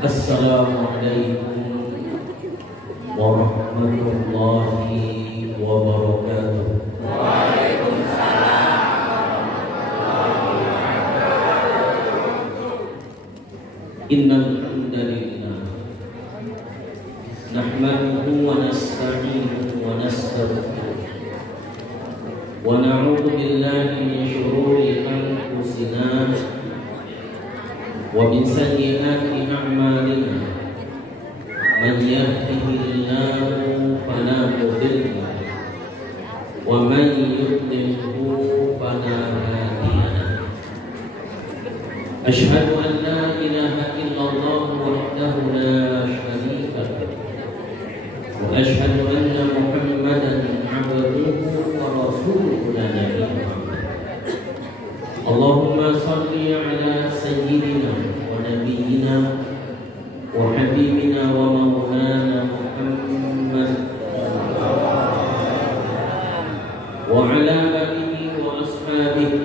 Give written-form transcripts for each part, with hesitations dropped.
Assalamualaikum warahmatullahi wabarakatuh. Innal hamdalillah nahmaduhu wa nasta'inuhu wa nastaghfiruh wa na'udzu billahi min shururi anfusina wa min sayyiati a'malina. Man yahdihillahu fala mudilla lahu wa man yudlilhu fala hadiya lahu. Asyhadu an la ilaha illallah wahdahu la syarika lahu wa asyhadu anna Muhammadan 'abduhu wa rasuluhu la nabiyya ba'dahu. Allahumma shalli ala sayyidina wa nabiyyina wa habibina wa maulana Muhammad wa ala alihi wa ashabihi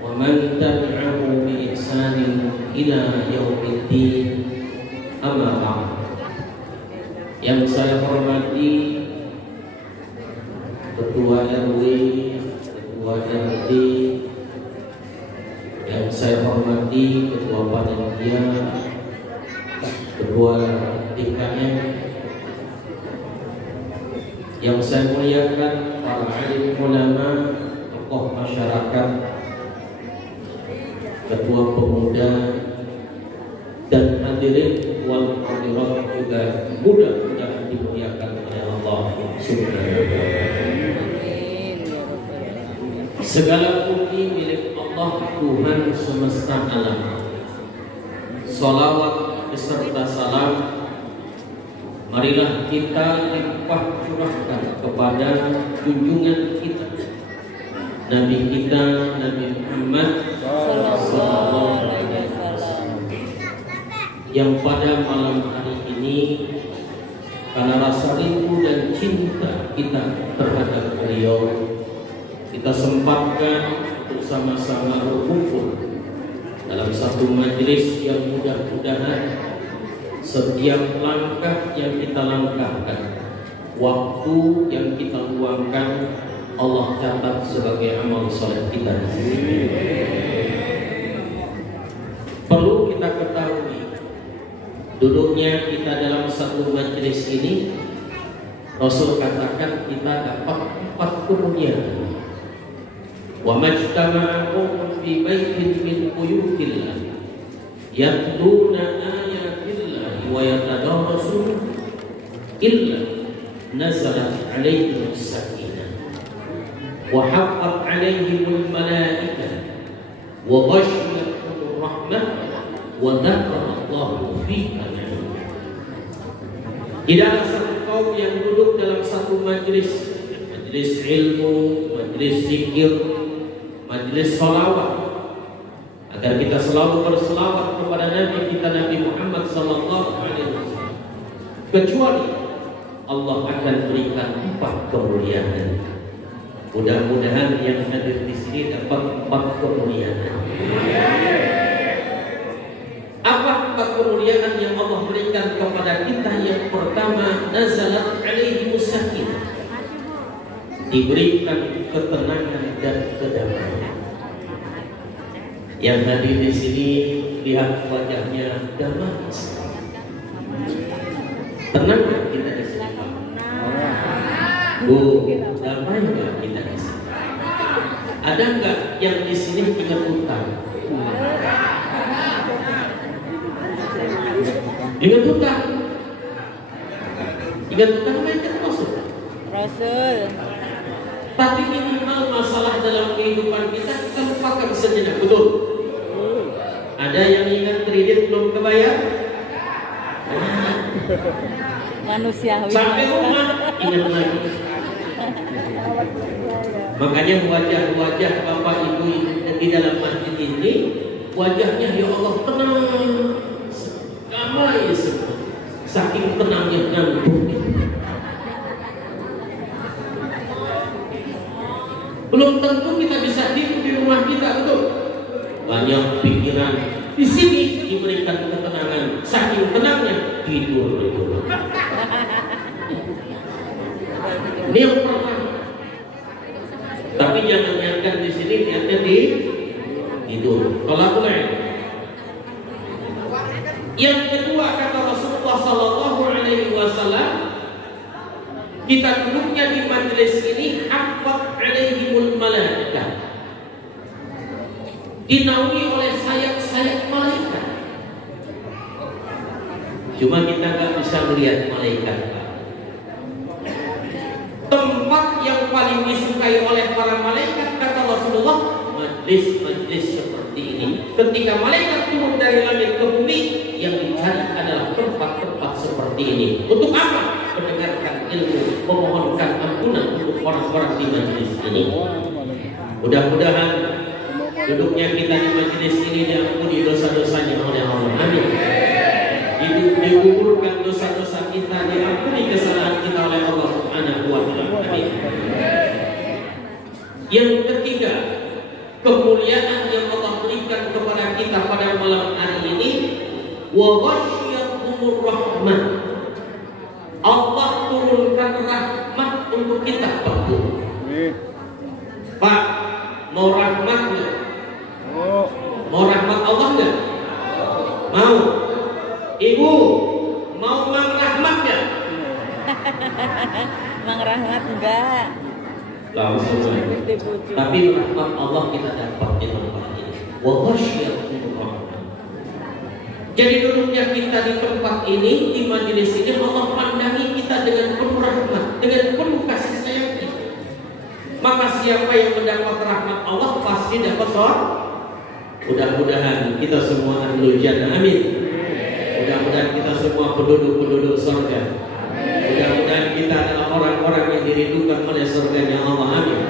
wa man tabi'ahu bi ihsanin ila yaumiddin. Amma ba'd. Yang saya hormati Ketua RW, Ketua RT, yang saya hormati Ketua Panitia, Ketua DKM, yang saya muliakan para alim ulama, tokoh masyarakat, Ketua Pemuda, dan hadirin wal hadirat juga mudah-mudahan dimuliakan oleh Allah Subhanahu wa taala. Segala puji milik Allah Tuhan semesta alam. Salawat beserta salam marilah kita limpah curahkan kepada junjungan kita, Nabi kita, Nabi Muhammad sallallahu alaihi wasallam, yang pada malam hari ini karena rasa rindu dan cinta kita terhadap beliau, kita sempatkan untuk sama-sama berkumpul dalam satu majelis yang mudah-mudahan setiap langkah yang kita langkahkan, waktu yang kita luangkan, Allah catat sebagai amal soleh kita. Perlu kita ketahui, duduknya kita dalam satu majelis ini, Rasul katakan kita dapat 4 kemuliaan. Wa majtama'a qaumun fi baitin min buyutillah yatluna ayatillah wa yatadarasuna illa nazalat 'alaihim as-sakinah wa haqqat 'alaihimul malaikah wa ghashiyatuhum rahmah wa dzakara Allahu fi kalam. Tidaklah satu kaum yang duduk dalam satu majelis ilmu, majelis zikir, majelis salawat, agar kita selalu berselawat kepada Nabi kita, Nabi Muhammad sallallahu alaihi wasallam, kecuali Allah akan berikan 4 kemuliaan. Mudah-mudahan yang hadir di sini dapat 4 kemuliaan. Apa 4 kemuliaan yang Allah berikan kepada kita? Yang pertama, nazalat alaihimus sakinah, diberikan ketenangan dan kedamaian. Yang hadir di sini lihat wajahnya damai. Tenang nggak kita di sini? Bu, damai nggak kita di sini? Ada nggak yang di sini ingat utang? Ingat utang? Ingat utang apa yang Rasul? Tapi minimal masalah dalam kehidupan kita lupakan sejenak, betul? Ada yang ingat kredit belum kebayar? Manusiawi. Sampai rumah ingat lagi. Makanya wajah-wajah bapak ibu di dalam masjid ini, wajahnya ya Allah tenang, damai sekali, saking tenangnya ngantuk. Belum tentu kita bisa tidur di rumah kita, betul? Banyak pikiran, Di sini diberikan ketenangan, saking tenangnya tidur itu. Ini yang pertama. Tapi jangan niatkan di sini, niatnya di tidur. Tolak lain. Yang kedua kata Rasulullah Sallallahu Alaihi Wasallam, kita duduknya di majelis ini hafat alaihimul malaikah, dinaungi oleh sayap-sayap malaikat. Cuma kita nggak bisa melihat malaikat. Tempat yang paling disukai oleh para malaikat kata Rasulullah, majlis-majlis seperti ini. Ketika malaikat turun dari langit ke bumi, yang dicari adalah tempat-tempat seperti ini. Untuk apa? Mendengarkan ilmu, memohonkan ampunan untuk orang-orang di majlis ini. Mudah-mudahan duduknya kita di majlis ini diampuni dosa-dosanya oleh Allah. Amin. Digugurkan dosa-dosa kita, diampuni kesalahan kita oleh Allah Subhanahu wa Ta'ala. Amin. Yang ketiga, kemuliaan yang Allah berikan kepada kita pada malam hari ini, wa ghasyiyatuhur rahmah. Allah turunkan rahmat untuk kita, Pak. Mau rahmat nggak? Mau rahmat Allah nggak? Mau. Ibu, mau Mang Rahmat nggak? Mang Rahmat enggak. Langsung aja. Tapi rahmat Allah kita dapat di tempat ini. Wa ghasyiyatuhur rahmah. Jadi duduknya kita di tempat ini, di majelis ini, Allah pandangi kita dengan penuh rahmat, dengan penuh kasih sayang. Maka siapa yang mendapat rahmat Allah pasti dapat surga. Mudah-mudahan kita semua ahlul jannah. Amin. Mudah-mudahan kita semua penduduk-penduduk surga. Mudah-mudahan kita adalah orang-orang yang dirindukan oleh surganya Allah. Amin.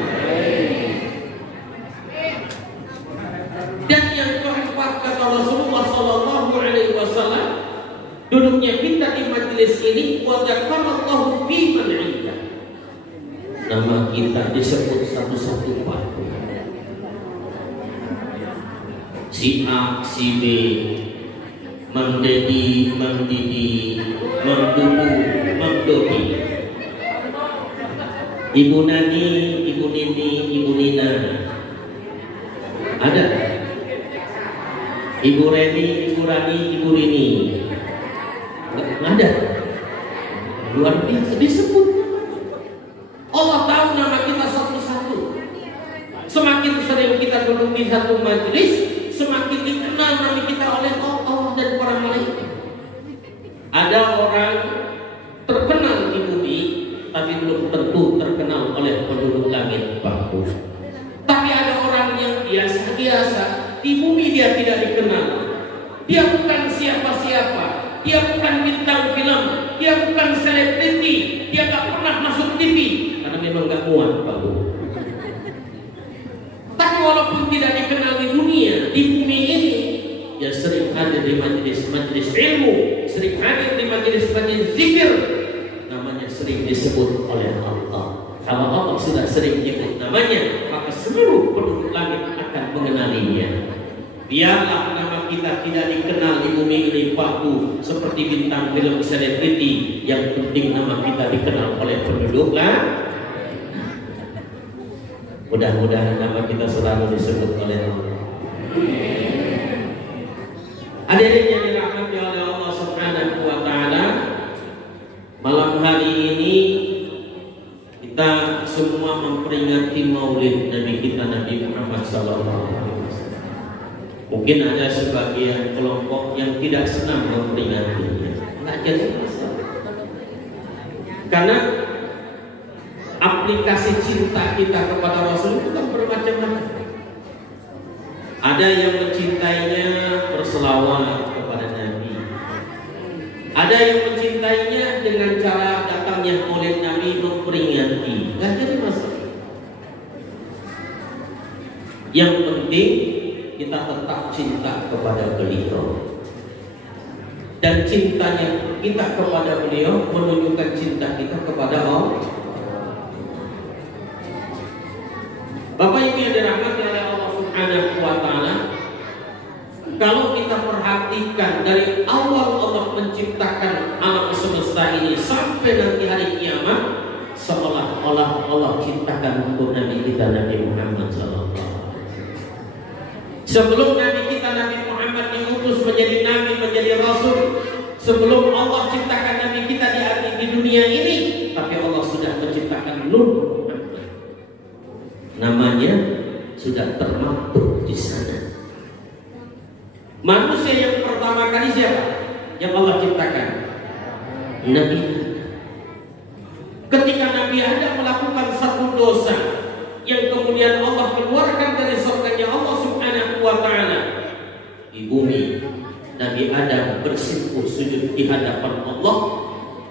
Dan yang keempat kata Rasulullah Sallallahu Alaihi Wasallam, duduknya kita di majelis ini, wa dzakarallahu fi man 'indah. Nama kita disebut satu-satu Pak. Si A, si B, Mang Dedi, Mang Didi, Mang Dudu, Mang Dodi, Ibu Nani, Ibu Nini, Ibu Nina. Ada? Ibu Reni, Ibu Rani, Ibu Rini. Nggak ada. Luar biasa disebut. Allah tahu nama kita satu-satu. Semakin sering kita duduk di satu majelis, semakin dikenal nama kita oleh Allah dan para malaikat. Ada orang terkenal di bumi, tapi belum tentu terkenal oleh penduduk langit batu. Tapi ada orang yang biasa-biasa, di bumi dia tidak dikenal. Dia bukan siapa-siapa, dia bukan bintang film, dia bukan selebriti, dia tak pernah masuk TV karena memang gak muat Pak Bu. Tapi walaupun tidak dikenal di dunia, di bumi ini, dia sering hadir di majelis-majelis ilmu, sering hadir di majelis-majelis zikir, namanya sering disebut oleh Allah. Kalau Allah sudah sering menyebut namanya, maka seluruh penduduk langit akan mengenalinya. Biarlah nama kita tidak dikenal di bumi ini Pak, seperti bintang film selebriti. Yang penting nama kita dikenal oleh penduduk lah. Mudah-mudahan nama kita selalu disebut oleh Allah. Hadirin yang dirahmati oleh Allah Subhanahu wa Ta'ala, malam hari ini kita semua memperingati Maulid Nabi kita Nabi Muhammad SAW. Mungkin ada sebagian kelompok yang tidak senang memperingatinya. Nggak jadi masalah. Karena aplikasi cinta kita kepada Rasul itu kan bermacam-macam. Ada yang mencintainya berselawat kepada Nabi. Ada yang mencintainya dengan cara datangnya Maulid Nabi memperingati. Nggak jadi masalah. Yang penting kita tetap cinta kepada beliau, dan cintanya kita kepada beliau menunjukkan cinta kita kepada Allah. Bapak Ibu yang dirahmati oleh Allah Subhanahu wa Ta'ala, kalau kita dari awal Allah menciptakan alam semesta ini sampai nanti hari kiamat, seolah-olah Allah ciptakan untuk Nabi kita Nabi Muhammad sallallahu alaihi wasallam. Sebelum Nabi kita Nabi Muhammad diutus menjadi nabi, menjadi rasul, sebelum Allah ciptakan Nabi kita di dunia ini, tapi Allah sudah menciptakan Nur Muhammad. Namanya sudah termaktub di sana. Manusia yang pertama kali siapa yang Allah ciptakan? Nabi Adam. Ketika Nabi Adam melakukan satu dosa yang kemudian Allah keluarkan dari surganya Allah Subhanahu wa taala di bumi, Nabi Adam bersimpuh sujud di hadapan Allah,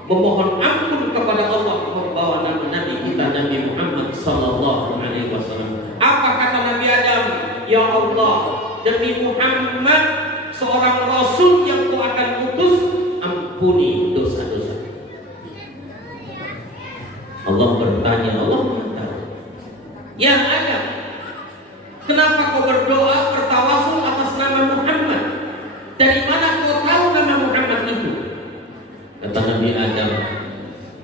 memohon ampun kepada Allah, membawa nama Nabi kita Nabi Muhammad sallallahu alaihi wasallam. Apa kata Nabi Adam? Ya Allah, demi Muhammad, seorang rasul yang Kau akan utus, ampuni dosa-dosa. Allah bertanya, Allah mengatakan, ya Adam, kenapa kau berdoa bertawasul atas nama Muhammad? Dari mana kau tahu nama Muhammad itu? Kata Nabi Adam,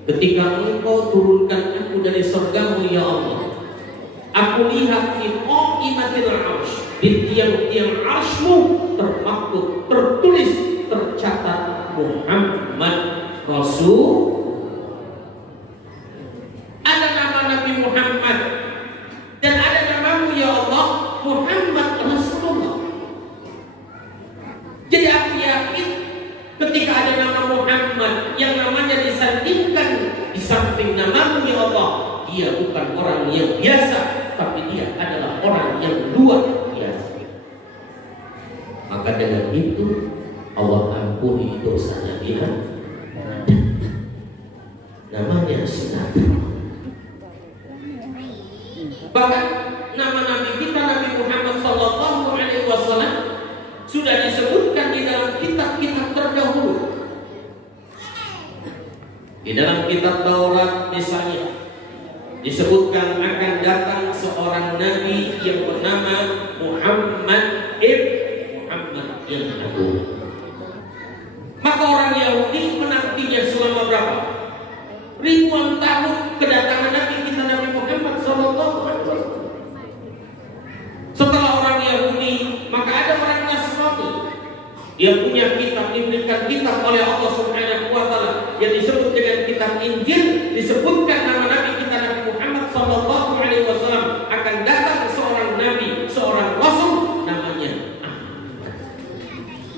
ketika Engkau turunkan aku dari surgamu ya Allah, aku lihat di qaimatil arsh, di tiang-tiang arsy-Mu termaktub, tertulis, tercatat Muhammad Rasul. Ada nama Nabi Muhammad dan ada namamu ya Allah, Muhammad Rasulullah. Jadi aku yakin ketika ada nama Muhammad yang namanya disandingkan di samping namamu ya Allah, dia bukan orang yang biasa, tapi dia adalah orang yang luar biasa. Maka dengan itu Allah ampuni dosanya dia. Namanya sudah. Bahkan nama Nabi kita Nabi Muhammad sallallahu alaihi wasallam sudah disebutkan di dalam kitab-kitab terdahulu. Di dalam kitab Taurat misalnya disebutkan akan datang seorang nabi yang bernama Muhammad Muhammad yang agung. Maka orang Yahudi menantinya selama berapa? Ribuan tahun kedatangan Nabi kita Nabi Muhammad sallallahu alaihi wasallam. Setelah orang Yahudi, maka ada orang Nasrani. Dia punya kitab, diberikan kitab oleh Allah Subhanahu wa taala yang disebut dengan kitab Injil. Disebutkan nama Nabi kita Nabi Muhammad sallallahu alaihi wasallam akan datang seorang nabi, seorang rasul namanya Ahmad.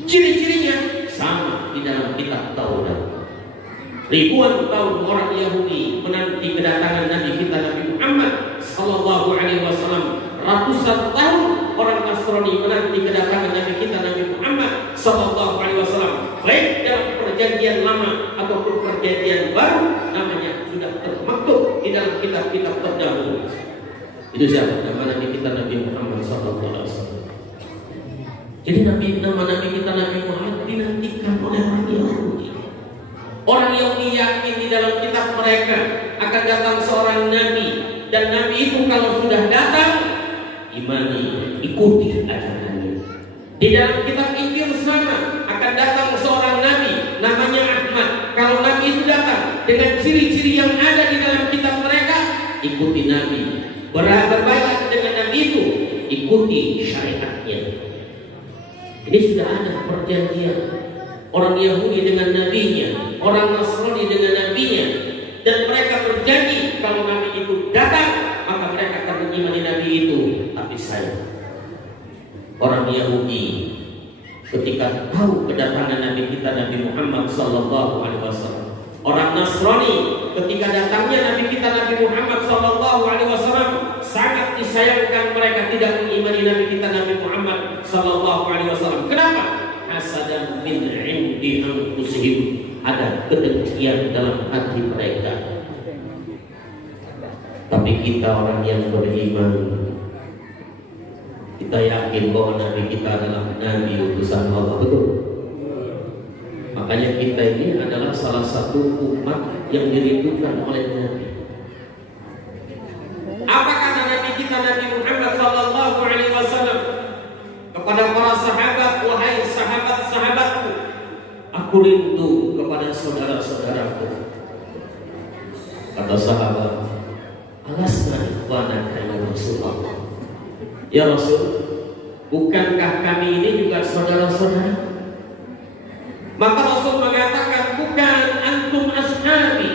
Ciri-cirinya sama di dalam kitab Taurat. Ribuan tahun orang Yahudi menanti kedatangan Nabi kita Nabi Muhammad sallallahu alaihi wasallam. Ratusan tahun orang Nasrani menanti kedatangan Nabi kita Nabi Muhammad sallallahu alaihi wasallam. Baik dalam perjanjian lama ataupun perjanjian baru, namanya sudah termaktub di dalam kitab-kitab terdahulu. Itu siapa? Nama Nabi kita Nabi Muhammad sallallahu alaihi wasallam. Jadi nama Nabi kita Nabi Muhammad dinantikan oleh orang Yahudi. Orang Yahudi yakin di dalam kitab mereka akan datang seorang nabi, dan nabi itu kalau sudah datang, imani, ikuti ajarannya. Di dalam kitab Injil sama, akan datang seorang nabi namanya Ahmad. Kalau nabi itu datang dengan ciri-ciri yang ada di dalam kitab mereka, ikuti nabi. Berbaikat dengan nabi itu, ikuti syariatnya. Ini sudah ada perjanjian. Orang Yahudi dengan nabinya, orang Nasrani dengan nabinya, dan mereka berjanji kalau nabi itu datang maka mereka akan mengimani nabi itu. Tapi saya, orang Yahudi, ketika tahu kedatangan nabi kita Nabi Muhammad sallallahu alaihi wasallam, orang Nasrani ketika datangnya nabi kita Nabi Muhammad sallallahu alaihi wasallam, sangat disayangkan mereka tidak mengimani nabi kita Nabi Muhammad sallallahu alaihi wasallam. Kenapa? Hasadan min indi anfusihim, ada kedengkian dalam hati mereka. Tapi kita orang yang beriman, kita yakin bahwa nabi kita adalah nabi utusan Allah, betul. Makanya kita ini adalah salah satu umat yang dirindukan oleh nabi. Apa kata nabi kita Nabi Muhammad sallallahu alaihi wasallam kepada para sahabat? Wahai sahabat-sahabatku, Aku rindu kepada saudara-saudaraku. Kata sahabat, alasna ikhwanaka ya Rasulullah. Ya Rasul, bukankah kami ini juga saudara-saudara? Maka Rasul mengatakan, bukan, antum ashabi.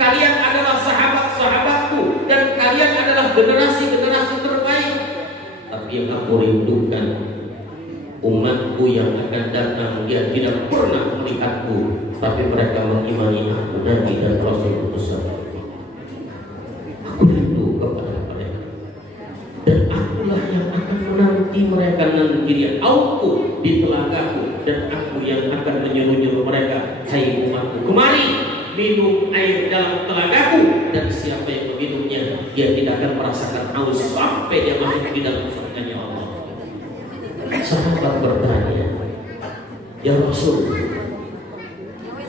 Kalian adalah sahabat-sahabatku dan kalian adalah generasi-generasi terbaik. Tapi yang aku rindukan, umatku yang akan datang, dia tidak pernah melihatku, tapi mereka mengimani aku, Nabi dan Rasul besar. Aku rindu kepada mereka, dan akulah yang akan menanti mereka nanti dia auku di telagaku, dan aku yang akan menyuruh-nyuruh mereka, hai umatku, kemari minum air dalam telagaku, dan siapa yang meminumnya dia tidak akan merasakan haus sampai dia masuk di dalam surganya Allah. Sahabat bertanya, ya Rasul,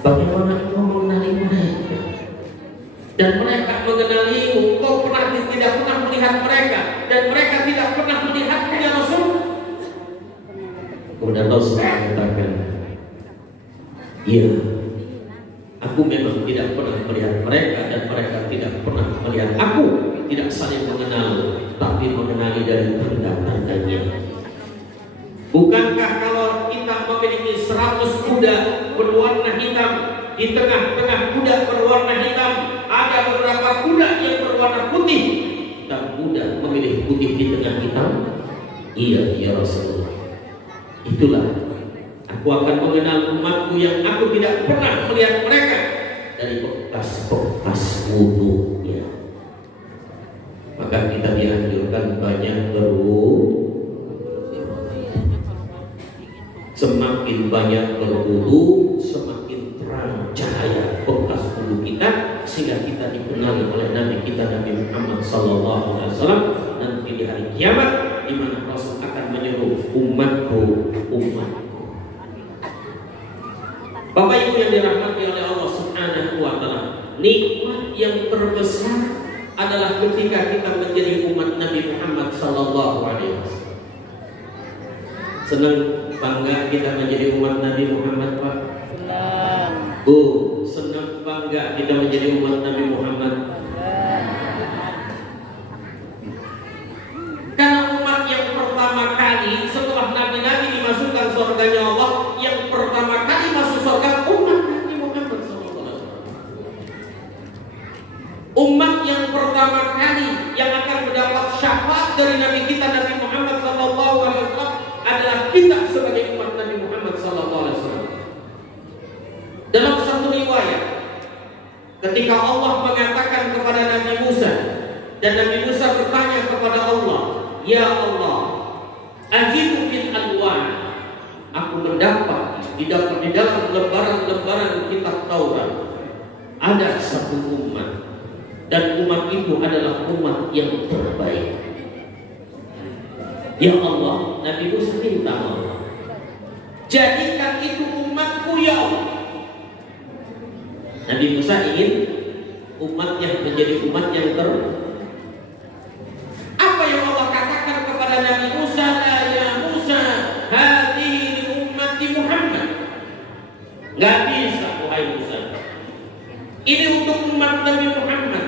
bagaimana engkau mengenali mereka? Dan mereka mengenalimu, engkau tidak pernah melihat mereka, dan mereka tidak pernah melihatmu ya Rasul. Kemudian Rasul mengatakan, iya, aku memang tidak pernah melihat mereka, dan mereka tidak pernah melihat aku. Tidak saling mengenal, tapi mengenali dari tanda-tandanya. Bukankah kalau kita memiliki 100 kuda berwarna hitam, di tengah-tengah kuda berwarna hitam ada beberapa kuda yang berwarna putih, dan kuda memilih putih di tengah hitam? Iya ya Rasulullah. Itulah, aku akan mengenal umatku yang aku tidak pernah melihat mereka dari bekas-bekas wudunya. Maka kita dianjurkan banyak berwudu. Semakin banyak berwudu, semakin terang cahaya bekas wudu kita, sehingga kita dikenali oleh Nabi kita Nabi Muhammad SAW nanti di hari kiamat, di mana Rasul akan menyuruh umatku. Bapak Ibu yang dirahmati oleh Allah Subhanahu wa Ta'ala, nikmat yang terbesar adalah ketika kita menjadi umat Nabi Muhammad SAW. Senang bangga kita menjadi umat Nabi Muhammad, Pak? Senang. Senang bangga kita menjadi umat Nabi Muhammad. Karena umat yang pertama kali setelah Nabi-Nabi dimasukkan surganya Allah, yang pertama kali masuk surga umat Nabi Muhammad SAW. Umat yang pertama kali yang akan mendapat syafaat dari Nabi kita Nabi Muhammad SAW adalah kita sebagai umat Nabi Muhammad SAW. Dalam satu riwayat, ketika Allah mengatakan kepada Nabi Musa, dan Nabi Musa bertanya kepada Allah, ya Allah, ajibu fil alwan, aku mendapat di dalam lembaran-lembaran kitab Taurat ada satu umat, dan umat itu adalah umat yang terbaik. Ya Allah, Nabi Musa minta Allah, jadikan itu umatku ya Allah. Nabi Musa ingin umatnya menjadi umat yang Apa yang Allah katakan kepada Nabi Musa? Ya Musa, hadihi ummati Muhammad. Gak bisa, wahai Musa, ini untuk umat Nabi Muhammad.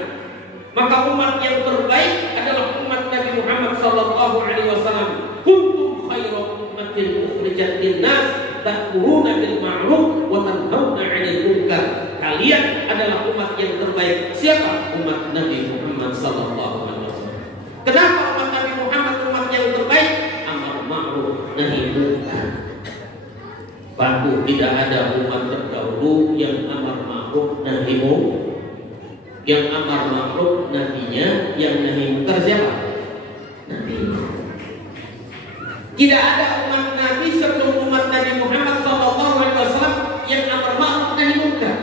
Maka umat yang terbaik adalah umat Nabi Muhammad sallallahu alaihi wasallam. Kuntum khairu ummatin ukhrijat lin-nas ta'muruna bil ma'ruf wa tanhauna 'anil munkar. Kalian adalah umat yang terbaik. Siapa? Umat Nabi Muhammad sallallahu alaihi wasallam. Kenapa umat Nabi Muhammad umat yang terbaik? Amar ma'ruf nahi munkar. Baru tidak ada umat terdahulu yang amar ma'ruf nahi munkar. Yang amar ma'ruf nahinya, yang nahi munkar siapa? Nabi. Tidak ada umat Nabi sebelum umat Nabi Muhammad SAW yang amar ma'ruf nahi munkar.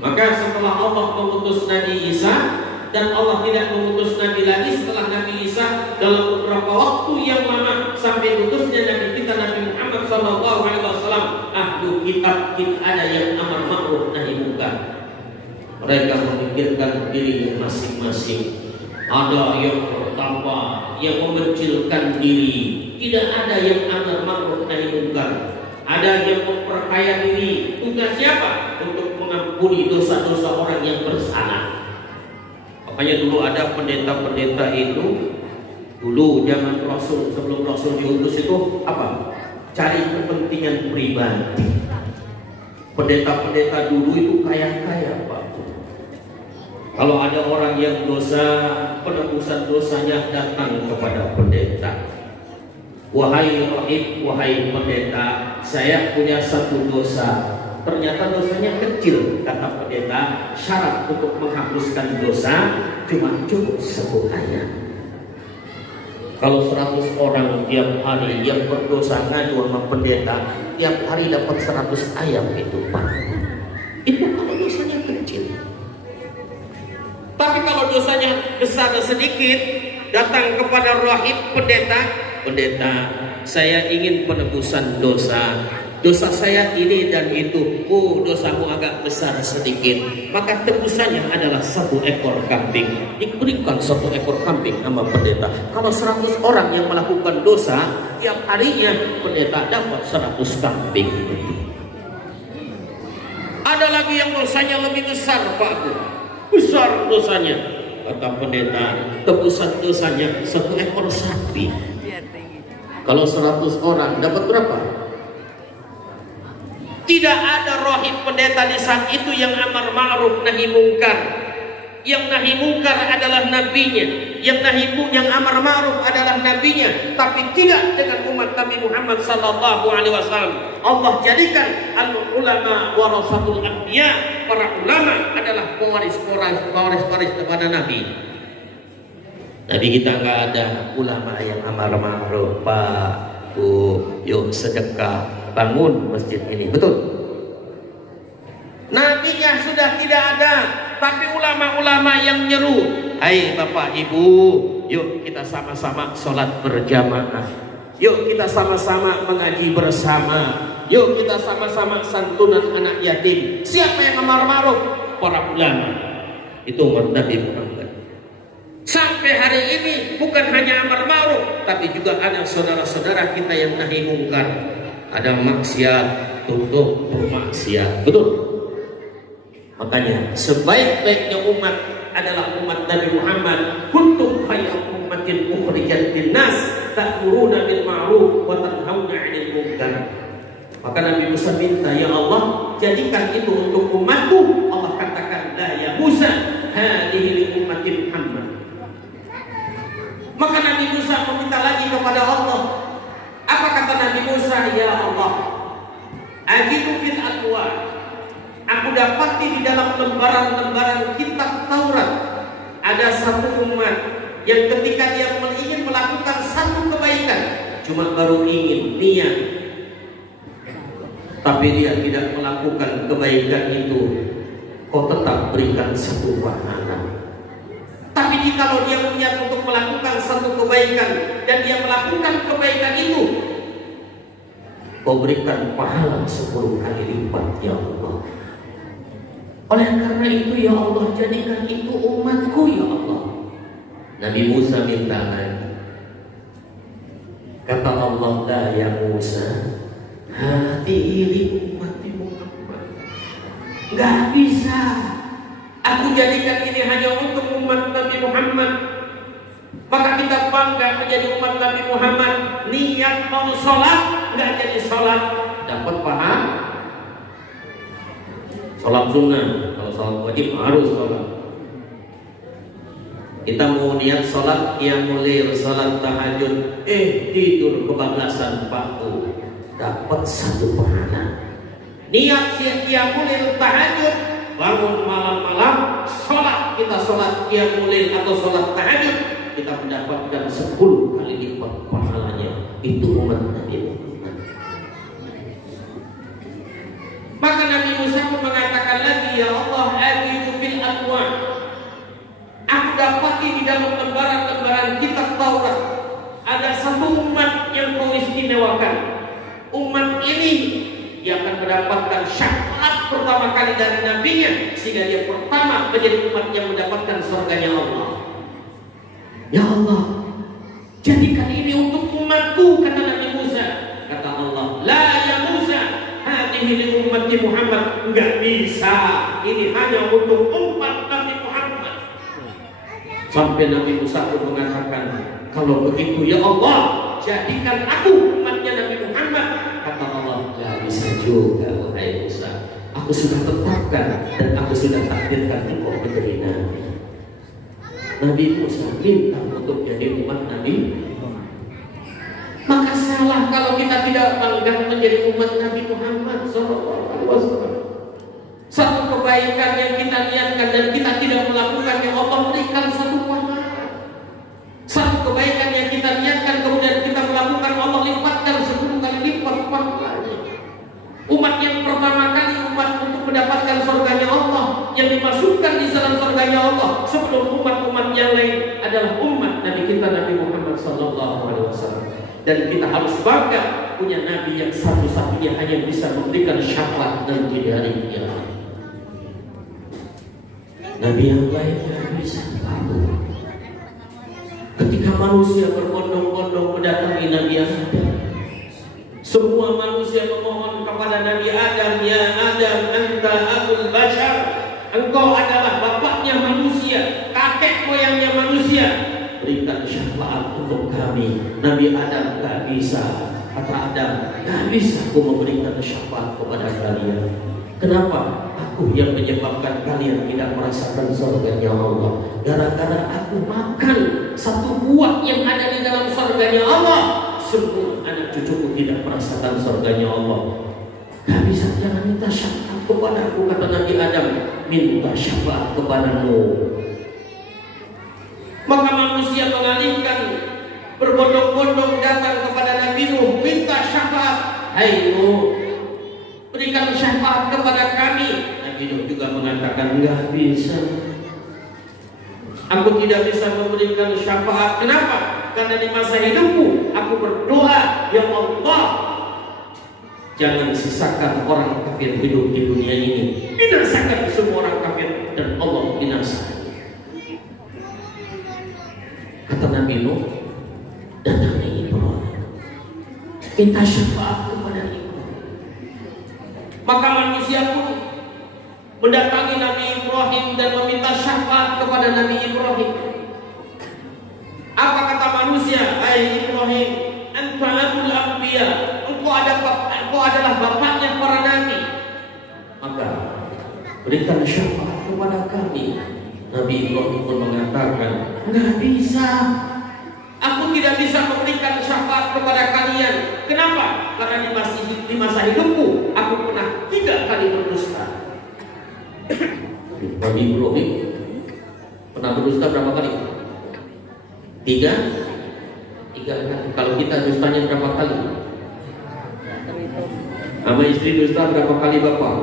Maka setelah Allah mengutus Nabi Isa, dan Allah tidak mengutus Nabi lagi setelah Nabi Isa dalam beberapa waktu yang lama sampai utusnya Nabi kita Nabi Muhammad SAW, ahlu kitab tidak ada yang amar ma'ruf nahi munkar. Mereka memikirkan dirinya masing-masing. Ada yang bertambah, yang mengecilkan diri. Tidak ada yang amar ma'ruf nahi munkar. ada yang memperkaya diri. Tugas siapa? Untuk mengampuni dosa-dosa orang yang bersalah. Makanya dulu ada pendeta-pendeta itu, dulu zaman Rasul, sebelum Rasul diutus itu apa? Cari kepentingan pribadi. Pendeta-pendeta dulu itu kaya-kaya, Pak. Kalau ada orang yang dosa, penebusan dosanya datang kepada pendeta. Wahai rahib, wahai pendeta, saya punya satu dosa. Ternyata dosanya kecil, kata pendeta. Syarat untuk menghapuskan dosa cuma cukup 1 ayat. Kalau 100 orang tiap hari yang berdosa ngadu sama pendeta, tiap hari dapat 100 ayat itu, Pak. Itu kalau dosanya kecil. Tapi kalau dosanya besar dan sedikit, datang kepada rahib pendeta, pendeta, saya ingin penebusan dosa. Dosa saya ini dan itu. Oh, dosamu agak besar sedikit. Maka tebusannya adalah 1 ekor kambing. Diberikan 1 ekor kambing sama pendeta. Kalau 100 orang yang melakukan dosa, tiap harinya pendeta dapat 100 kambing. Ada lagi yang dosanya lebih besar, Pak Guru. Besar dosanya, kata pendeta, tebusan dosanya 1 ekor sapi. Kalau 100 orang dapat berapa? Tidak ada rahib pendeta di saat itu yang amar ma'ruf nahi mungkar. Yang nahi mungkar adalah nabinya. Yang amar ma'ruf adalah nabinya. Tapi tidak dengan umat Nabi Muhammad sallallahu alaihi wasallam. Allah jadikan al-ulama warasatul anbiya. Para ulama adalah pewaris kepada Nabi. Nabi kita nggak ada ulama yang amar ma'ruf. Pak, Bu, yuk sedekah, bangun masjid ini. Betul? Nabinya sudah tidak ada, tapi ulama-ulama yang nyeru, hai Bapak Ibu, yuk kita sama-sama sholat berjamaah, yuk kita sama-sama mengaji bersama, yuk kita sama-sama santunan anak yatim. Siapa yang amar ma'ruf? Para ulama. Itu umat Nabi Muhammad. Sampai hari ini bukan hanya amar ma'ruf, tapi juga ada saudara-saudara kita yang nahi mungkar. Ada maksiat, tutup bermaksiat. Betul? Makanya sebaik-baiknya umat adalah umat Nabi Muhammad. Kuntum khayra ummatin ukhrijat linnas ta'muruna bil ma'ruf wa tanhauna 'anil munkar. Maka Nabi Musa minta, ya Allah, jadikan itu untuk umatku. Allah katakan, la ya Musa, hadhihi li ummati Muhammad. Maka Nabi Musa meminta lagi kepada Allah. Apa kata Nabi Musa? Ya Allah, ajidu fil aqwa, aku dapati di dalam lembaran-lembaran kitab Taurat ada satu umat yang ketika dia ingin melakukan satu kebaikan, cuma baru ingin niat, tapi dia tidak melakukan kebaikan itu, kau tetap berikan satu pahala. Tapi jika dia punya untuk melakukan satu kebaikan dan dia melakukan kebaikan itu, kau berikan pahala 10 kali lipat, ya Allah. Oleh karena itu, ya Allah, jadikan itu umatku, ya Allah. Nabi Musa minta lagi. Kata Allah, la ya Musa, hadihi li ummati Muhammad. Gak bisa aku jadikan ini hanya untuk umat Nabi Muhammad. Maka kita bangga menjadi umat Nabi Muhammad. Niat mau sholat, nggak jadi sholat, dapat pahala. Sholat sunnah, kalau sholat wajib harus sholat. Kita mau niat sholat qiyamul lail, sholat tahajud, tidur kebablasan waktu, dapat 1 pahala. Niat qiyamul lail tahajud, bangun malam-malam, sholat, kita sholat qiyamul lail atau sholat tahajud, kita mendapatkan 10 kali lipat pahalanya. Itu umat Nabi Muhammad. Maka Nabi Musa pun mengatakan lagi, ya Allah, ajidu fil aqwa, aku dapati di dalam lembaran-lembaran kitab Taurat ada satu umat yang kau istimewakan. Umat ini dia akan mendapatkan syafaat pertama kali dari nabinya, sehingga dia pertama menjadi umat yang mendapatkan surganya Allah. Ya Allah, jadikan ini untuk umatku, kata Nabi Musa. Kata Allah, la ya Musa, hadhihi li ummati Muhammad. Enggak bisa. Ini hanya untuk umat Nabi Muhammad. Sampai Nabi Musa pun mengatakan, kalau begitu ya Allah, jadikan aku umatnya Nabi Muhammad. Kata Allah, gak bisa juga wahai Musa. Aku sudah tetapkan dan aku sudah takdirkan engkau menjadi Nabi. Nabi Musa minta untuk jadi umat Nabi. Maka salah kalau kita tidak bangga menjadi umat Nabi Muhammad SAW. Satu kebaikan yang kita niatkan dan kita tidak melakukan, yang Allah berikan satu pahala. Satu kebaikan yang kita niatkan kemudian kita melakukan, Allah lipatkan 10 kali lipat pahalanya. Umat yang pertama kali umat untuk mendapatkan surganya Allah, yang dimasukkan di dalam surganya Allah sebelum umat-umat yang lain adalah umat Nabi kita Nabi Muhammad SAW. Dan kita harus bangga punya Nabi yang satu-satunya hanya bisa memberikan syafaat nanti di hari kiamat. Nabi yang lainnya bisa tahu. Ketika manusia berbondong-bondong mendatangi Nabi Adam, semua manusia memohon kepada Nabi Adam, ya Adam, anta abul bashar, engkau adalah bapaknya manusia, kakek moyangnya manusia, berikan syafaat untuk kami. Nabi Adam gak bisa. Kata Adam, gak bisa aku memberikan syafaat kepada kalian. Kenapa? Aku yang menyebabkan kalian tidak merasakan surganya Allah. Gara-gara aku makan satu buah yang ada di dalam surganya Allah, semua anak cucuku tidak merasakan surganya Allah. Gak bisa, jangan minta syafaat kepada aku. Kata Nabi Adam, minta syafaat kepada Nuh. Maka manusia mengalihkan, berbondong-bondong datang kepada Nabi Nuh, minta syafaat. Hai Nuh, berikan syafaat kepada kami. Nabi Nuh juga mengatakan, enggak bisa. Aku tidak bisa memberikan syafaat. Kenapa? Karena di masa hidupku aku berdoa, ya Allah, jangan sisakan orang kafir hidup di dunia ini. Binasakan semua orang kafir dan Allah binasa. Kata Nabi Nuh, datangi Ibrahim, minta syafaat kepada Ibrahim. Maka manusia pun mendatangi Nabi Ibrahim dan meminta syafaat kepada Nabi Ibrahim. Apa kata manusia? Hai Ibrahim, anta abul anbiya, engkau adalah bapaknya para nabi. Maka berikan syafaat kepada kami. Nabi Ibrahim pun mengatakan, enggak bisa. Aku tidak bisa memberikan syafaat kepada kalian. Kenapa? Karena di masa hidupku aku pernah 3 kali berdusta. Nabi Ibrahim pernah berdusta berapa kali? 3 kali. Kalau kita dustanya berapa kali? Sama istri dusta berapa kali bapak?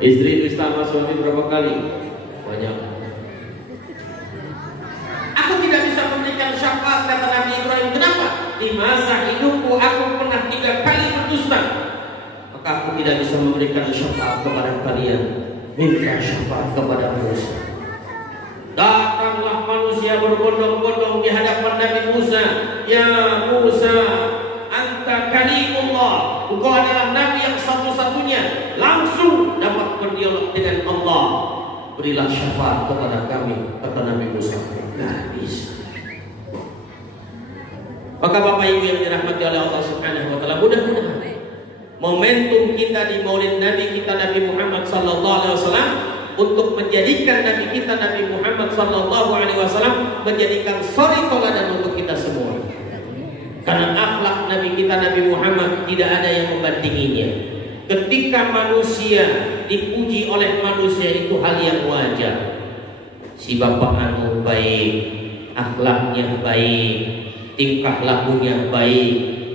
Istri dusta sama suami berapa kali? Banyak. Aku tidak bisa memberikan syafaat, kata Nabi Ibrahim. Kenapa? Di masa hidupku aku pernah 3 kali berdusta. Maka aku tidak bisa memberikan syafaat kepada kalian. Minta syafaat kepada Musa. Datanglah manusia berbondong-bondong di hadapan Nabi Musa. Ya Musa, anta kalimullah, engkau adalah Nabi yang satu-satunya langsung dapat berdialog dengan Allah. Berilah syafaat kepada kami, kata Nabi Musa. Gak bisa. Maka Bapak Ibu yang dirahmati oleh Allah Subhanahu wa taala, mudah-mudahan momentum kita di Maulid Nabi kita Nabi Muhammad sallallahu alaihi wasallam untuk menjadikan Nabi kita Nabi Muhammad sallallahu alaihi wasallam menjadikan suri teladan untuk kita semua. Karena akhlak Nabi kita Nabi Muhammad tidak ada yang membandinginya. Ketika manusia dipuji oleh manusia itu hal yang wajar. Si bapak anu baik, akhlaknya baik, tingkah lakunya baik,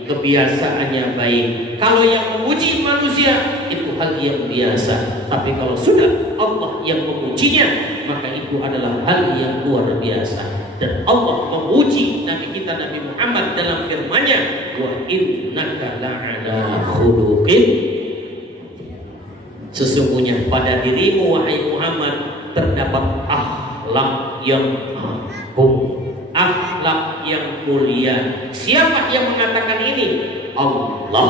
kebiasaannya baik. Kalau yang memuji manusia itu hal yang biasa. Tapi kalau sudah Allah yang memujinya, maka itu adalah hal yang luar biasa. Dan Allah memuji Nabi kita Nabi Muhammad dalam firman-Nya, wa innaka la'ala khuluqin. Sesungguhnya pada dirimu wahai Muhammad terdapat akhlak yang agung, akhlak yang mulia. Siapa yang mengatakan ini? Allah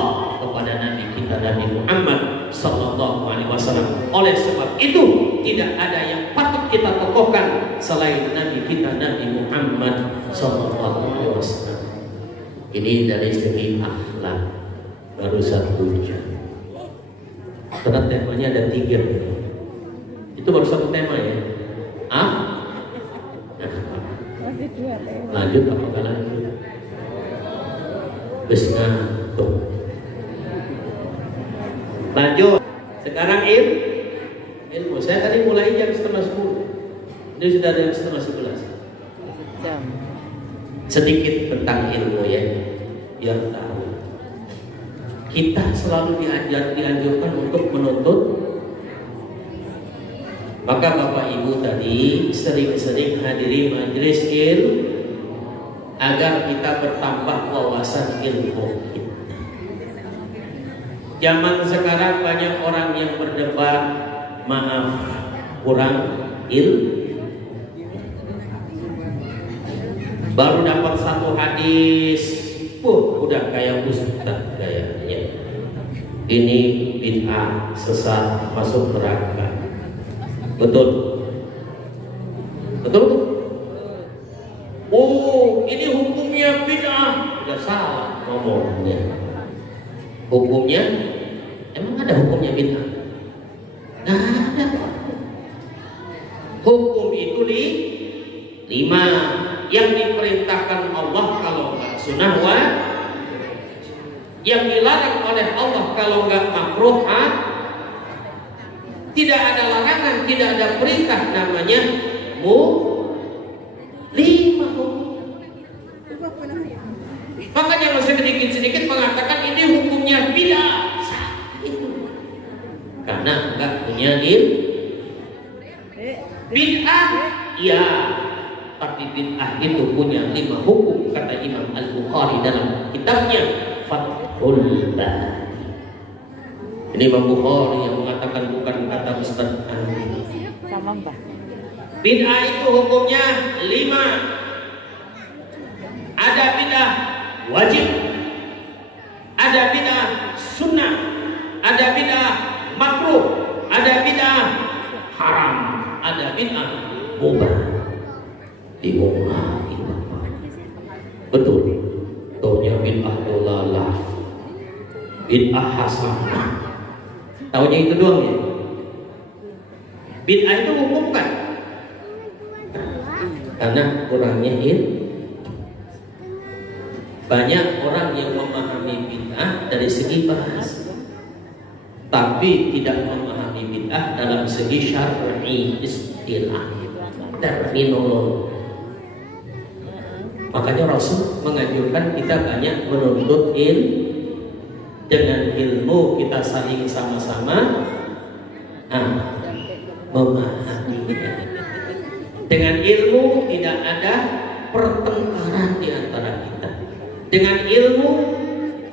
kepada Nabi kita Nabi Muhammad sallallahu alaihi wasallam. Oleh sebab itu tidak ada yang patut kita tokohkan selain Nabi kita Nabi Muhammad sallallahu alaihi wasallam. Ini dari segi akhlak baru satu jam. Karena temanya ada 3. Itu baru satu tema ya. Masih 2 tema. Lanjut apa lanjut? Bes ngantuk. Lanjut. Sekarang ilmu. Saya tadi mulai jam 10:30. Ini sudah jam 10:30. Jam. Sedikit tentang ilmu ya. Biar tahu. Kita selalu dianjurkan untuk menuntut. Maka Bapak Ibu tadi sering-sering hadiri majelis ilmu agar kita bertambah wawasan ilmu kita. Zaman sekarang banyak orang yang berdebat, maaf, kurang baru dapat satu hadis, udah kayak ustaz kayaknya. Ini bid'ah, sesat, masuk neraka. Betul? Betul? Oh, ini hukumnya bid'ah. Udah salah ngomongnya. Hukumnya, emang ada hukumnya bid'ah? Nah, ada. Hukum itu 5 yang diperintahkan Allah kalau nggak sunnah yang dilarang oleh Allah kalau nggak makruh tidak ada larangan, tidak ada perintah, namanya 5 hukum. Makanya masih sedikit-sedikit mengatakan ini hukumnya bid'ah. Itu karena nggak punya bid'ah, ya. Tapi bid'ah itu punya 5 hukum, kata Imam Al-Bukhari dalam kitabnya Fathul Bari. Ini Imam Bukhari yang mengatakan, bukan kata Ustaz Amin. Sama Mbak. Bid'ah itu hukumnya 5. Ada bid'ah wajib, ada bid'ah sunnah, ada bid'ah makruh, ada bid'ah haram, ada bid'ah mubah. Diulangi. Betul. Taunya bid'ah dolalah, bid'ah hasanah. Taunya itu doang ya. Bid'ah itu hukum kan? Karena kurangnya banyak orang yang memahami bid'ah dari segi bahasa, tapi tidak memahami bid'ah dalam segi syar'i, istilah, terminologi. Makanya Rasul menganjurkan kita banyak menuntut dengan ilmu kita saling sama-sama memahami. Dengan ilmu tidak ada pertengkaran di antara kita. Dengan ilmu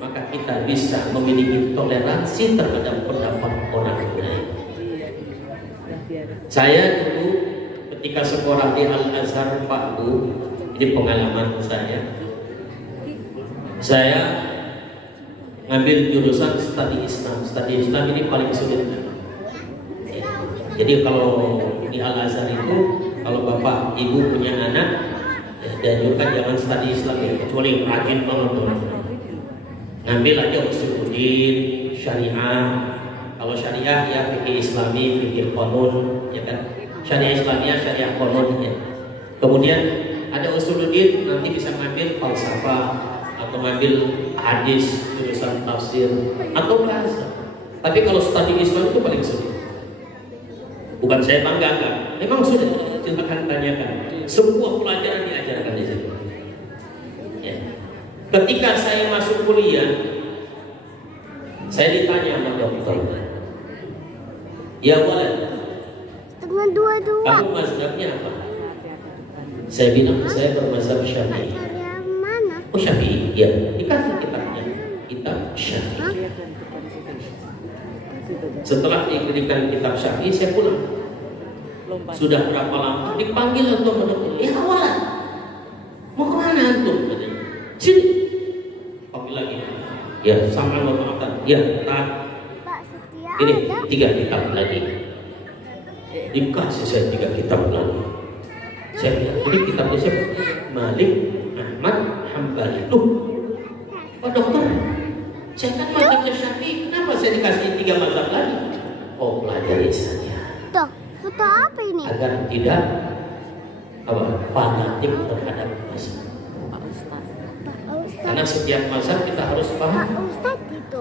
maka kita bisa memiliki toleransi terhadap pendapat orang lain. Saya dulu ketika sekolah di Al-Azhar, Pak Bu, ini pengalaman saya ngambil jurusan studi Islam. Studi Islam ini paling sulit. Jadi kalau di Al-Azhar itu, kalau Bapak Ibu punya anak, dianjurkan jangan studi Islam ya, kecuali rajin banget. Ngambil aja usuluddin, syariah. Kalau syariah ya fikih Islami, fikih qanun, ya kan? Syariah Islamiyah, syariah qanun ya. Kemudian ada usuluddin, nanti bisa ngambil falsafah atau ngambil hadis, jurusan tafsir atau bahasa. Tapi kalau studi Islam itu paling sulit. Bukan saya bangga, enggak. Memang sudah, silakan tanyakan. Semua pelajaran diajarkan di situ. Ya. Ketika saya masuk kuliah, saya ditanya sama dokter, ya boleh. Dengan dua-dua. Kamu mazhabnya apa? Saya bilang saya bermazhab Syafi'i. Mana? Oh Syafi'i, ya. Dikasih kitabnya, kitab Syafi'i. Setelah diberikan kitab Syafi'i, saya pulang. Sudah berapa lama dipanggil untuk menunggu? Ya awalan. Mau kemana antum? Sini. Panggil lagi. Ya sama Allah maafkan. Ya, tahan. Pak Setia Ini ada. 3 kitab lagi. Dikasih saya 3 kitab lagi. Saya bilang, ini kitabnya siapa? Malik Ahmad Hambali. Loh, Pak dokter, saya kan mazhabnya Syafi'i, kenapa saya dikasih 3 mazhab lagi? Oh, pelajari saja. Tuh, foto apa ini? Agar tidak fanatik terhadap mazhab. Pak Ustaz. Pak Ustaz. Karena setiap mazhab kita harus Pak paham. Ustaz itu.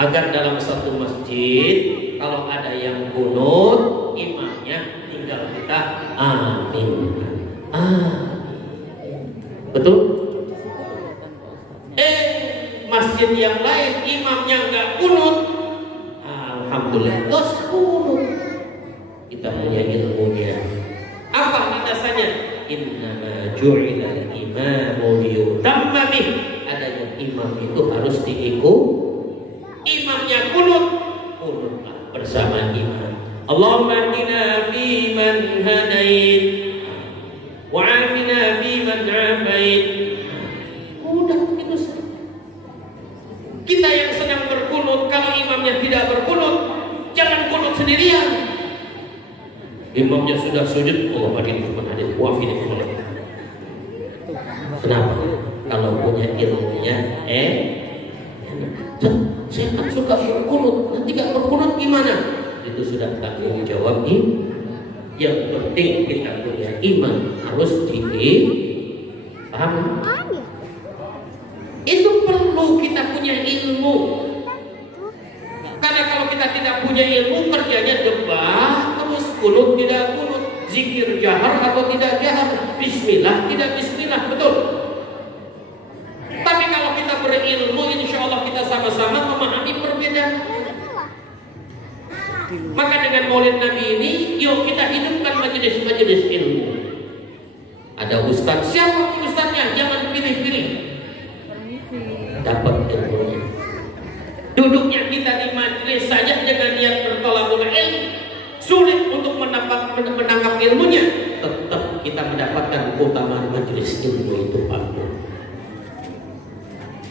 Agar dalam satu masjid kalau ada yang kunut, imamnya tinggal kita amin. Betul? Masjid yang lain imamnya nggak kunut, alhamdulillah dosa kunut. Kita punya ilmunya. Apa landasannya? Innama ju'ilal imamu liyutamma bih. Adanya imam itu harus diikuti. Imamnya kunutlah bersama imam. Allahumma hdina fi man hadait wa 'afina fi man 'afait. Udah begitu saja. Kita yang sedang berkunut, kalau imamnya tidak berkunut, jangan kunut sendirian. Imamnya sudah sujud, oh makin hadis wafin. Kenapa? Kalau punya ilmunya, saya kan suka berkunut, nanti gak berkunut gimana? Itu sudah tanggung jawab ini. Yang penting kita punya iman harus dipahami. Itu perlu kita punya ilmu. Karena kalau kita tidak punya ilmu, kerjanya debat terus, kunut tidak kunut, zikir jahar atau tidak jahar, bismillah tidak bismillah, betul. Tapi kalau kita berilmu, insya Allah kita sama-sama memahami perbedaan. Maka dengan Maulid Nabi ini, yuk kita hidupkan majelis-majelis ilmu. Ada ustaz, siapa ustaznya? Jangan pilih-pilih. Dapat ilmunya. Duduknya kita di majelis saja dengan niat bertolabul ilmu, sulit untuk menangkap ilmunya. Tetap kita mendapatkan keutamaan majelis ilmu itu, Pak.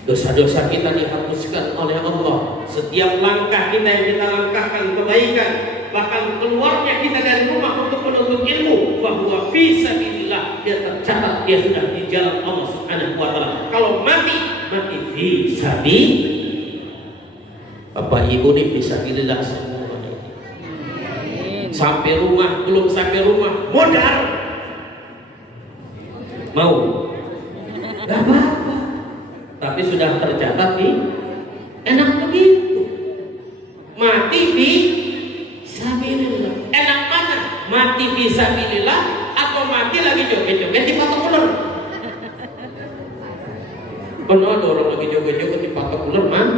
Dosa-dosa kita dihapuskan oleh Allah. Setiap langkah kita yang kita langkahkan kebaikan, bahkan keluarnya kita dari rumah untuk menuntut ilmu, bahwa fi sabilillah, dia tercatat dia sudah di jalan Allah Subhanahu wa taala. Kalau mati fi sabilillah. Bapak Ibu nih fi sabilillah semua ini. Sampai rumah, belum sampai rumah modal. Mau? Gak apa-apa. Tapi sudah tercatat nih, enak begitu. Mati fi sabilillah. Enak mana? Mati fi sabilillah atau mati lagi joget-joget di patok ular? Benar ada orang lagi joget-joget di patok ular, man?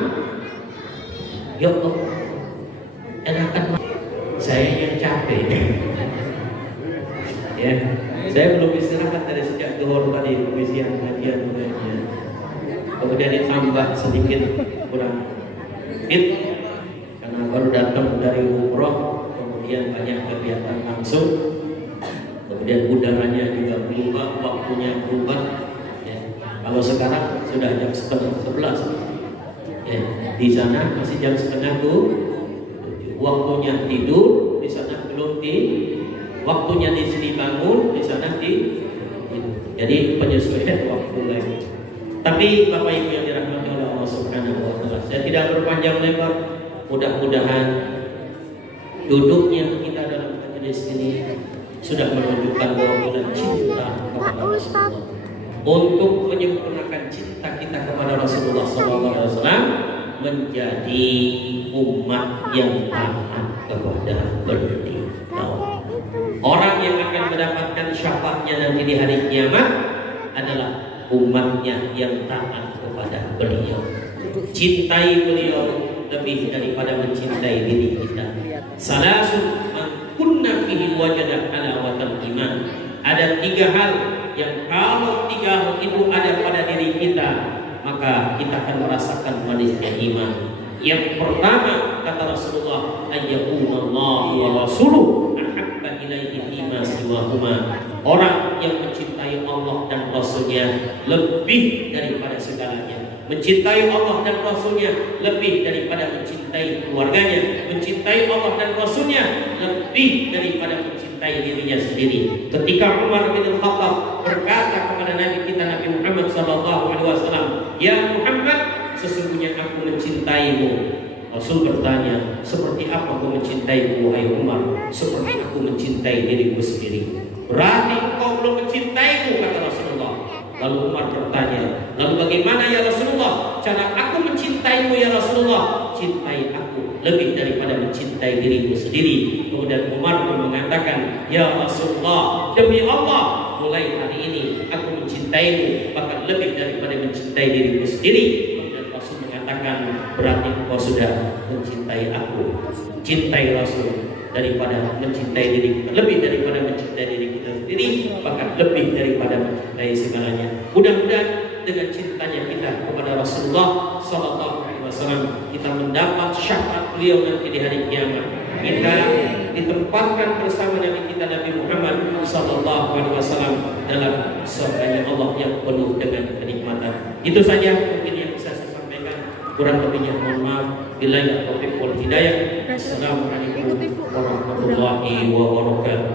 Ya Allah, enakan saya yang capek. Ya, saya belum istirahat dari sejak zuhur tadi, pengisian kajian mulainya. Kemudian ditambah sedikit kurang fit karena baru datang dari umroh, kemudian banyak kegiatan langsung, kemudian udaranya juga berubah, waktunya berubah. Ya. Kalau sekarang sudah jam 10:30, ya. Di sana masih jam 9:30, waktunya tidur, di sana belum waktunya di sini bangun, di sana jadi penyesuaian waktu lagi. Tapi Bapak Ibu yang dirahmati oleh Allah Subhanahu wa taala, saya tidak berpanjang lebar. Mudah-mudahan duduknya kita dalam majelis ini sudah menunjukkan bahwa kita cinta kepada Rasulullah. Untuk menyempurnakan cinta kita kepada Rasulullah SAW, menjadi umat yang taat kepada beliau. Orang yang akan mendapatkan syafaatnya nanti di hari kiamat adalah umatnya yang taat kepada beliau. Cintai beliau lebih daripada mencintai diri kita. Salasun man kunna fihi wajada halawatal iman. Ada 3 hal yang kalau 3 hal itu ada pada diri kita, maka kita akan merasakan manisnya iman. Yang pertama kata Rasulullah, ayyuhallahu wa rasuluhu ahabba ilaihi mimma siwahuma. Orang yang mencintai Allah dan Rasulnya lebih daripada segalanya. Mencintai Allah dan Rasulnya lebih daripada mencintai keluarganya. Mencintai Allah dan Rasulnya lebih daripada mencintai dirinya sendiri. Ketika Umar bin Khattab berkata kepada Nabi kita Nabi Muhammad SAW, "Ya Muhammad, sesungguhnya aku mencintaimu." Rasul bertanya, "Seperti apa aku mencintaimu, wahai Umar?" "Seperti aku mencintai diriku sendiri." "Berarti engkau belum mencintaiku," kata Rasulullah. Lalu Umar bertanya, "Lalu bagaimana ya Rasulullah cara aku mencintaimu ya Rasulullah?" "Cintai aku lebih daripada mencintai diriku sendiri." Kemudian Umar pun mengatakan, "Ya Rasulullah, demi Allah, mulai hari ini aku mencintaimu bahkan lebih daripada mencintai diriku sendiri." Kemudian Rasul mengatakan, "Berarti engkau sudah mencintai aku." Cintai Rasul daripada mencintai diri kita, lebih daripada mencintai diri kita sendiri, bahkan lebih daripada mencintai segalanya. Mudah-mudahan dengan cintanya kita kepada Rasulullah SAW kita mendapat syafaat beliau nanti di hari kiamat. Kita ditempatkan bersama Nabi kita Nabi Muhammad SAW dalam surganya Allah yang penuh dengan kenikmatan. Itu saja mungkin yang bisa saya sampaikan. Kurang lebihnya mohon maaf. Billahi taufiq wal hidayah. Assalamualaikum warahmatullahi wabarakatuh.